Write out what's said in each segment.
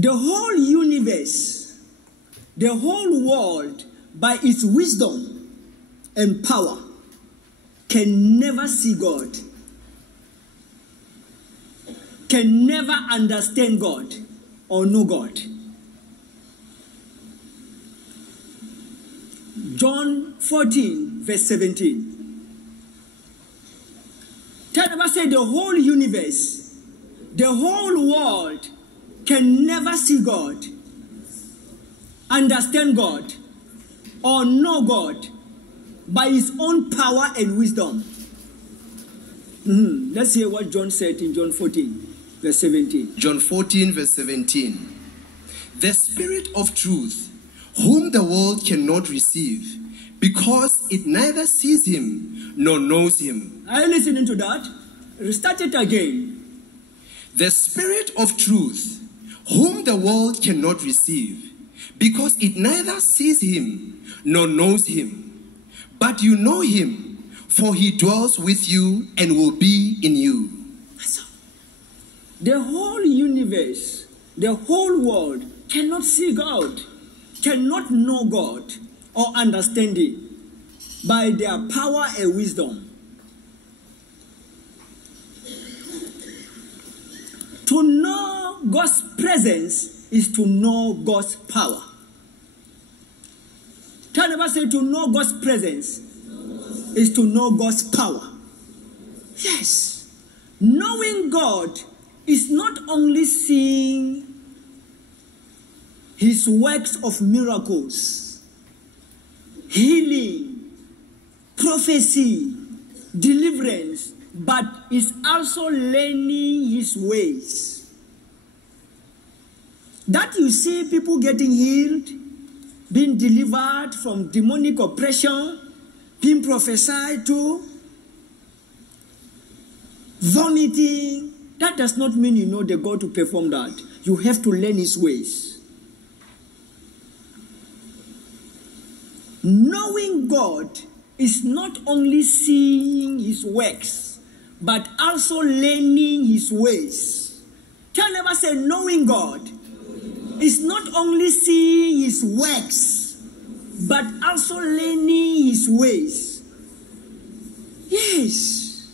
The whole universe, the whole world, by its wisdom and power, can never see God, can never understand God or know God. John 14, verse 17. Tell me, say the whole universe, the whole world can never see God, understand God, or know God by his own power and wisdom. Let's hear what John said in John 14, verse 17. John 14, verse 17. The Spirit of truth, whom the world cannot receive, because it neither sees him nor knows him. Are you listening to that? Restart it again. The Spirit of truth, whom the world cannot receive, because it neither sees him nor knows him. But you know him, for he dwells with you and will be in you. The whole universe, the whole world cannot see God, cannot know God or understand him by their power and wisdom. To know God's presence is to know God's power. Tell them, say, to know God's presence is to know God's power. Yes. Knowing God is not only seeing his works of miracles, healing, prophecy, deliverance, but is also learning his ways. That you see people getting healed, being delivered from demonic oppression, being prophesied to, vomiting, that does not mean you know the God to perform that. You have to learn his ways. Knowing God is not only seeing his works, but also learning his ways. Tell them, say, knowing God is not only seeing his works, but also learning his ways. Yes.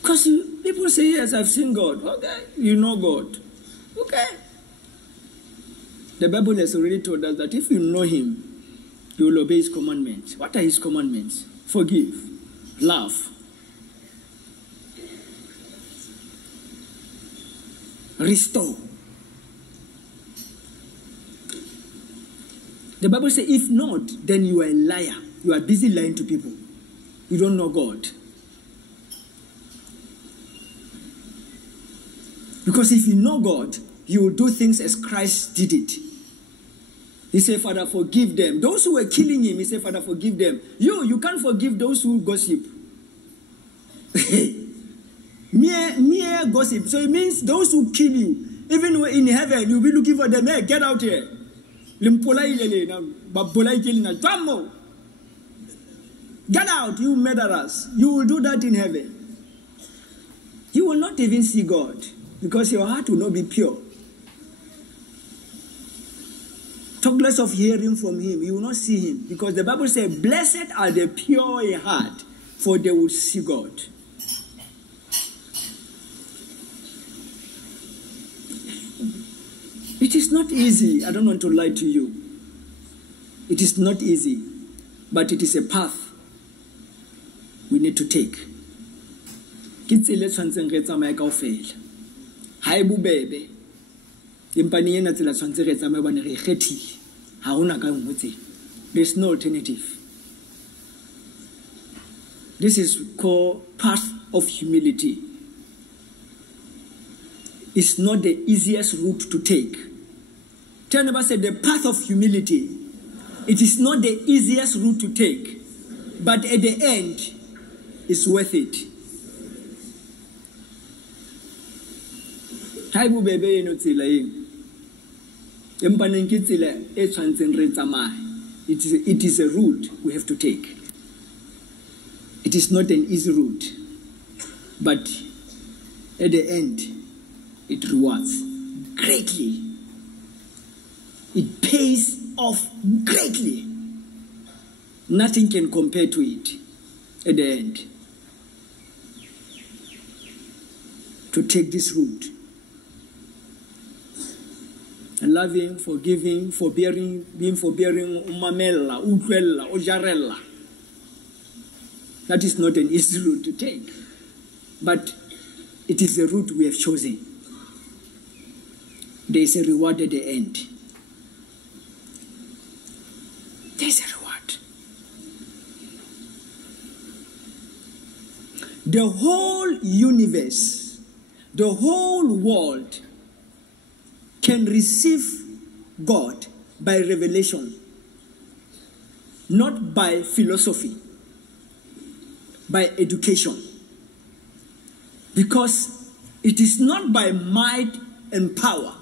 Because people say, yes, I've seen God. Okay, you know God. Okay. The Bible has already told us that if you know him, you will obey his commandments. What are his commandments? Forgive, love, restore. The Bible says, if not, then you are a liar. You are busy lying to people. You don't know God. Because if you know God, you will do things as Christ did it. He said, Father, forgive them. Those who were killing him, he said, Father, forgive them. You can't forgive those who gossip. mere gossip. So it means those who kill you, even in heaven, you'll be looking for them. Hey, get out here. Get out, you murderers. You will do that in heaven. You will not even see God because your heart will not be pure. Talk less of hearing from him. You will not see him. Because the Bible says, blessed are the pure in heart, for they will see God. It is not easy. I don't want to lie to you. It is not easy. But it is a path we need to take. There's no alternative. This is called path of humility. It's not the easiest route to take. Tell neighbor, say, the path of humility, it is not the easiest route to take, but at the end, it's worth it. It is a route we have to take. It is not an easy route, but at the end, it rewards greatly. It pays off greatly. Nothing can compare to it at the end. To take this route. And loving, forgiving, forbearing, being forbearing, umamela, ukwella, ojarella. That is not an easy route to take. But it is the route we have chosen. There is a reward at the end. There is a reward. The whole universe, the whole world can receive God by revelation, not by philosophy, by education. Because it is not by might and power.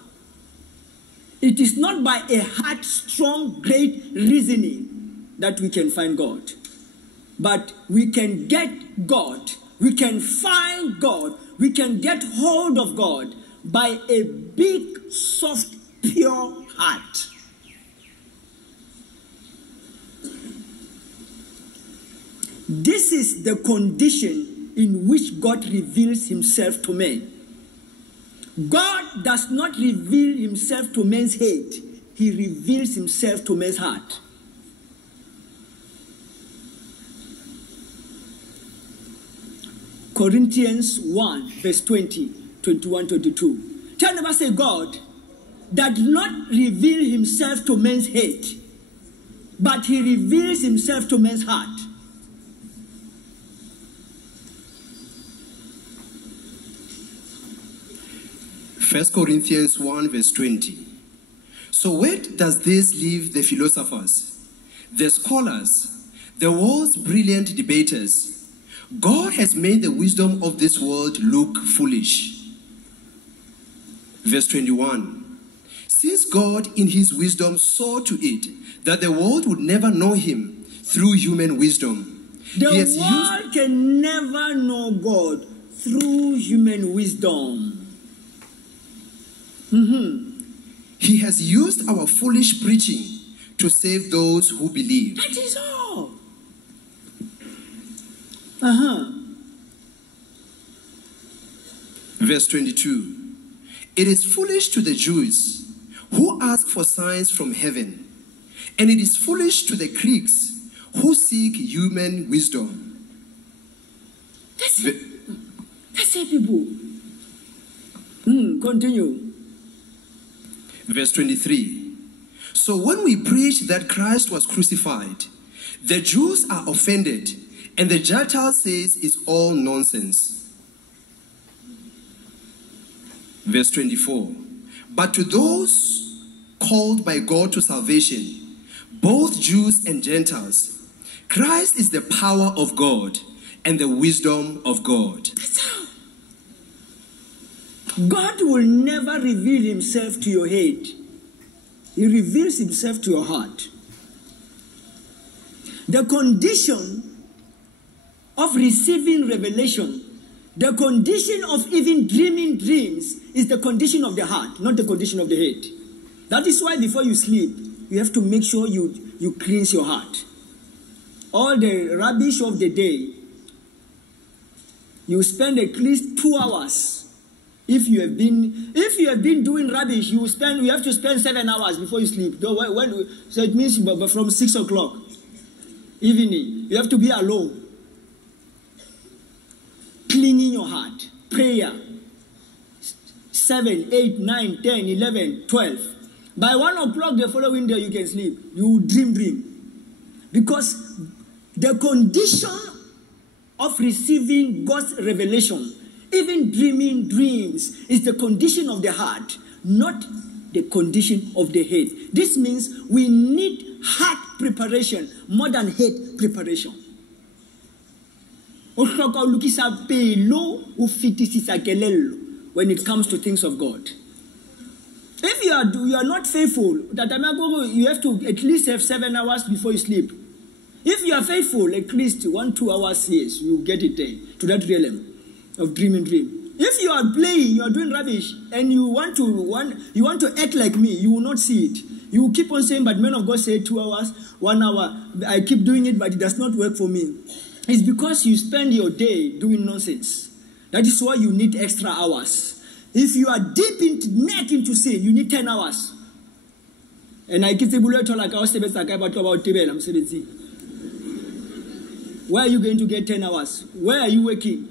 It is not by a heart strong, great reasoning that we can find God. But we can get God, we can find God, we can get hold of God by a big, soft, pure heart. This is the condition in which God reveals himself to men. God does not reveal himself to men's head. He reveals himself to men's heart. Corinthians 1, verse 20, 21, 22. Tell them, I say, God does not reveal himself to men's head, but he reveals himself to men's heart. First Corinthians 1 verse 20. So where does this leave the philosophers, the scholars, the world's brilliant debaters? God has made the wisdom of this world look foolish. Verse 21. Since God in his wisdom saw to it that the world would never know him through human wisdom. The world can never know God through human wisdom. He has used our foolish preaching to save those who believe. That is all. Verse 22. It is foolish to the Jews who ask for signs from heaven, and it is foolish to the Greeks who seek human wisdom. That's it. That's it, people. Continue. Verse 23. So when we preach that Christ was crucified, the Jews are offended, and the Gentiles says it's all nonsense. Verse 24. But to those called by God to salvation, both Jews and Gentiles, Christ is the power of God and the wisdom of God. That's how. God will never reveal himself to your head. He reveals himself to your heart. The condition of receiving revelation, the condition of even dreaming dreams is the condition of the heart, not the condition of the head. That is why before you sleep, you have to make sure you cleanse your heart. All the rubbish of the day, you spend at least 2 hours. If you have been doing rubbish, you have to spend 7 hours before you sleep. So it means from 6 o'clock evening, you have to be alone. Cleaning your heart. Prayer. 7, 8, 9, 10, 11, 12. By 1 o'clock the following day you can sleep. You will dream. Because the condition of receiving God's revelation, even dreaming dreams, is the condition of the heart, not the condition of the head. This means we need heart preparation more than head preparation. When it comes to things of God. If you are not faithful, you have to at least have 7 hours before you sleep. If you are faithful, at least 1-2 hours, yes, you get it there, to that realm of dream. If you are playing, you are doing rubbish, and you want to act like me, you will not see it. You will keep on saying, but men of God say 2 hours, 1 hour. I keep doing it, but it does not work for me. It's because you spend your day doing nonsense. That is why you need extra hours. If you are deep into sin, you need 10 hours. And I keep saying, where are you going to get 10 hours? Where are you working?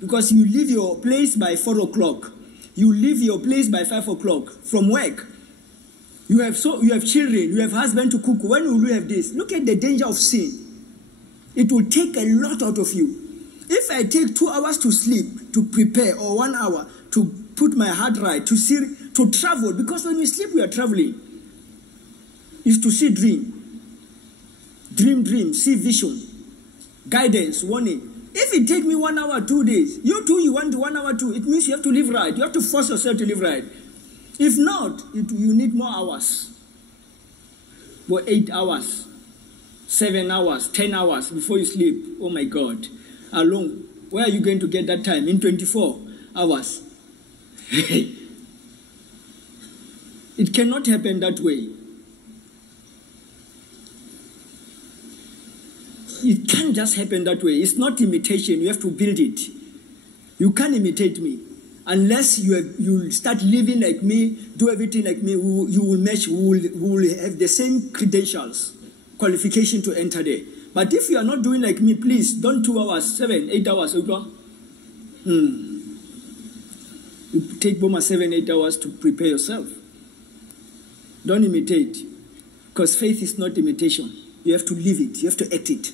Because you leave your place by 4 o'clock. You leave your place by 5 o'clock from work. You have children, you have husband to cook. When will you have this? Look at the danger of sin. It will take a lot out of you. If I take 2 hours to sleep, to prepare, or 1 hour to put my heart right, to travel, because when we sleep, we are traveling, is to see dream, see vision, guidance, warning. If it takes me 1 hour, 2 days, you want 1 hour too, it means you have to live right. You have to force yourself to live right. If not, you need more hours. For 8 hours, 7 hours, 10 hours before you sleep. Oh my God. Alone. Where are you going to get that time? In 24 hours. It cannot happen that way. It can't just happen that way. It's not imitation. You have to build it. You can't imitate me. Unless you start living like me, do everything like me, you will match, we will have the same credentials, qualification to enter there. But if you are not doing like me, please, don't 2 hours, 7, 8 hours. You take Boma 7, 8 hours to prepare yourself. Don't imitate. Because faith is not imitation. You have to live it. You have to act it.